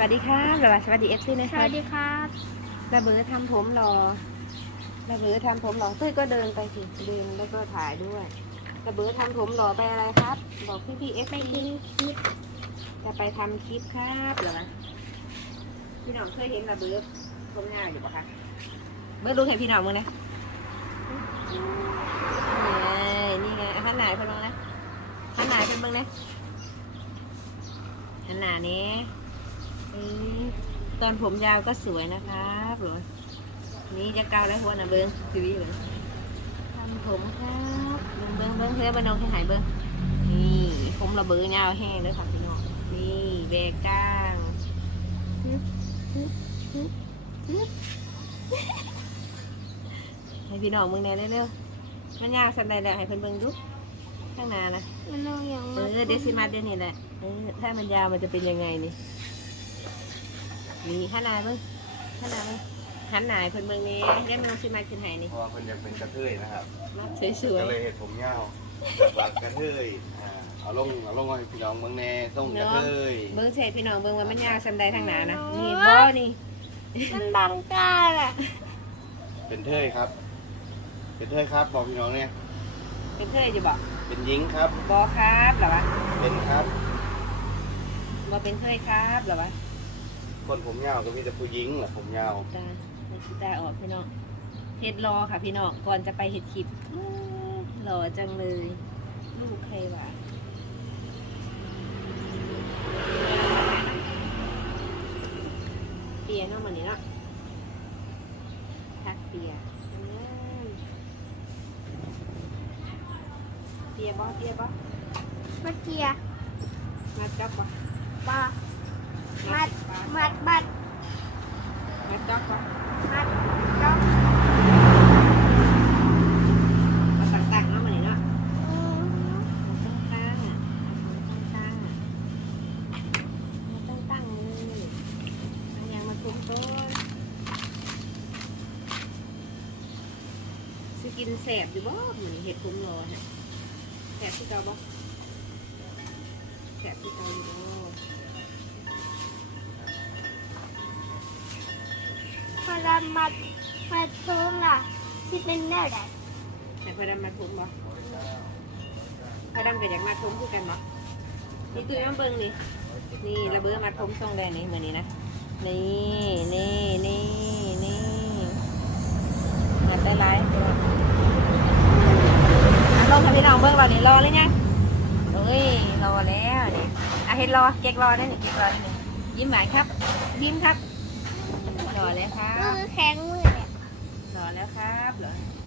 วัสดีครับหรือว่าสวัสดีเอฟซีนะสคะวัสดีครับระเบือทำผมรอระเบือทำผมรอตุ้ยก็เดินไปสิเดินแล้วก็ถ่ายด้วยระเบือทำผมรอไปอะไรครับ บอกพี่พี่เอฟไปกินคลิปจะไปทำคลิปครับเหรอวะพี่น้องเคยเห็นระเบือผมยาวอยู่ปะคะเมื่อรู้เห็นพี่น้องมึงนะนี่ไงนี่ไงหันหน้าเพิ่นบ้างนะหันหน้าเพิ่นบ้างนะหันหน้านี้อืม ตอนผมยาวก็สวยนะครับเหรอนี่จะเกาแล้วหัวนะเบิ้งทีวีเบิ้งทำผมครับเบิ้งเบิ้งเบิ้งเพื่อบ้านน้องให้หายเบิ้งนี่ผมระเบือยาวแห้งเลยค่ะพี่น้องนี่แบกก้างฮึบฮึบฮึบฮึบให้พี่น้องมึงแน่เร็วๆมันยาวสันใดแล้วให้เพิ่นเบิ้งดูข้างหน้านะมันน้องยังเออเดซิมาเดี๋ยวนี้แหละเออถ้ามันยาวมันจะเป็นยังไงนี่ นี่ข้างหน้าเบิ้งข้างหน้าเบิ้งหันหน้าให้เพิ่นเบิ้งนี้เดี๋ยวน้องซิมาขึ้นให้นี่เพราะว่าคนอยากเป็นกระเทยนะครับสวยก็เลยเห็นผมยาวแบบว่ากระเทยอ่าเอาลงเอาลงให้พี่น้องเมืองแน่ส่งกระเทยๆเบิ้งเสร็จพี่น้องเบิ้งว่ามันยาวสันใดทางหน้านะนี่บ่นี่มันบังตาอะเป็นเทยครับ เป็นเทยครับบอกพี่น้องเนี่ยเป็นเคยจะบอกเป็นหญิงครับบอครับเหรอวะเป็นครับบอเป็นเคยครับเหรอวะ คนผมยาวก็มีแต่ผู้หญิงแหละผมยาวตาไม่คิดตาออกพี่น้องเฮ็ดรอค่ะพี่น้องก่อนจะไปเฮ็ดคลิปอื้อหล่อจังเลย ลูกใครวะเปียเนาะมันนี้เนาะทักเปียอืมเปียบ่เปียบ่เมื่อกี้มาจับบ่ปา มัด มัด มัดมาจับบ่มัดจ้องมาต่างๆเนาะมันนี้เนาะอืมมันต้องตั้งอะมันต้องตั้งอะมันต้องตั้งเลยเอายางมาทุบต้นสิกินแสบอยู่บ่เหมือนเห็ดคุ้มรอเนี่ยแสบที่เกาบ่แสบที่เกาอยู่บ่ พอเรามัดมัดโค้งอะที่เป็นแนวไหนพอดำมาทุบบ่พอดำก็อยากมาทุบคือกันบ่นี่ตุ้ยมาเบิ่งนี่นี่ระเบิดมาทุบทรงแดงนี่เหมือนนี้นะนี่นี่นี่นี่มาได้ไลฟ์อะลงค่ะพี่น้องเบิ่งเรานี่รอเลยยังเอ้ยรอแล้วนี่อะเฮ็ดรอเก๊กรอได้หนึ่งเก๊กรอได้หนึ่งยิ้มหวานครับยิ้มครับ รอแล้วครัมืบอแข็งมือเนี่ยรอแล้วครับรอ